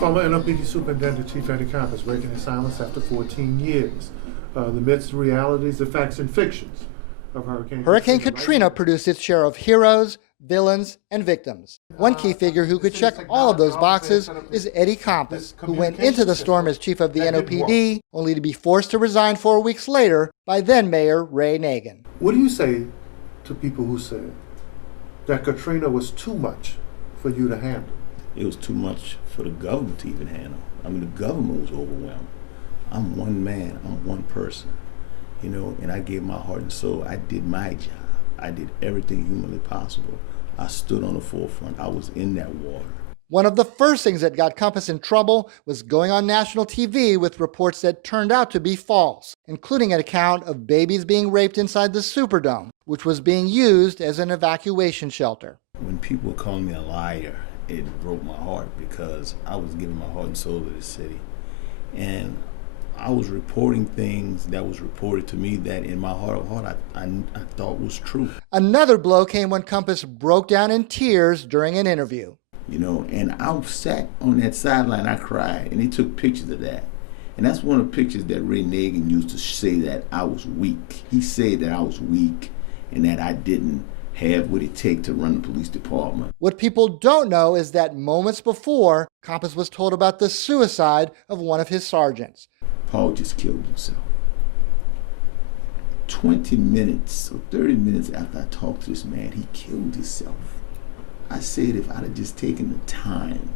Former NOPD Superintendent Chief Eddie Compass breaking his silence after 14 years. Amidst the realities, the facts, and fictions of Hurricane Katrina produced its share of heroes, villains, and victims. One key figure who could check all of those boxes is Eddie Compass, who went into the storm as chief of the NOPD, only to be forced to resign 4 weeks later by then-Mayor Ray Nagin. What do you say to people who said that Katrina was too much for you to handle? It was too much for the government to even handle. I mean, the government was overwhelmed. I'm one man, I'm one person, and I gave my heart and soul. I did my job. I did everything humanly possible. I stood on the forefront. I was in that water. One of the first things that got Compass in trouble was going on national TV with reports that turned out to be false, including an account of babies being raped inside the Superdome, which was being used as an evacuation shelter. When people were calling me a liar, it broke my heart because I was giving my heart and soul to the city. And I was reporting things that was reported to me that in my heart of heart I thought was true. Another blow came when Compass broke down in tears during an interview. And I sat on that sideline, I cried, and they took pictures of that. And that's one of the pictures that Ray Nagin used to say that I was weak. He said that I was weak and that I didn't have what it takes to run the police department. What people don't know is that moments before, Compass was told about the suicide of one of his sergeants. Paul just killed himself. 20 minutes or 30 minutes after I talked to this man, he killed himself. I said if I'd have just taken the time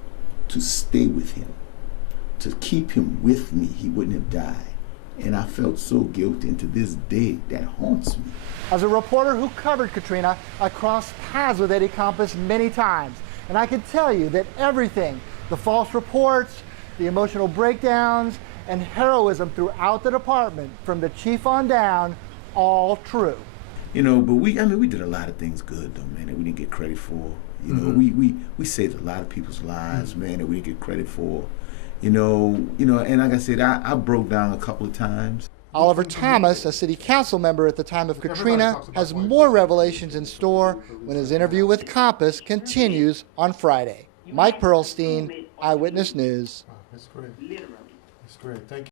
to stay with him, to keep him with me, he wouldn't have died. And I felt so guilty, and to this day, that haunts me. As a reporter who covered Katrina, I crossed paths with Eddie Compass many times. And I can tell you that everything, the false reports, the emotional breakdowns, and heroism throughout the department, from the chief on down, all true. But we did a lot of things good, though, man, that we didn't get credit for. We saved a lot of people's lives, man, that we didn't get credit for. And like I said, I broke down a couple of times. Oliver Thomas, a city council member at the time of Katrina, has more revelations in store when his interview with Compass continues on Friday. Mike Pearlstein, Eyewitness News. That's great. That's great. Thank you.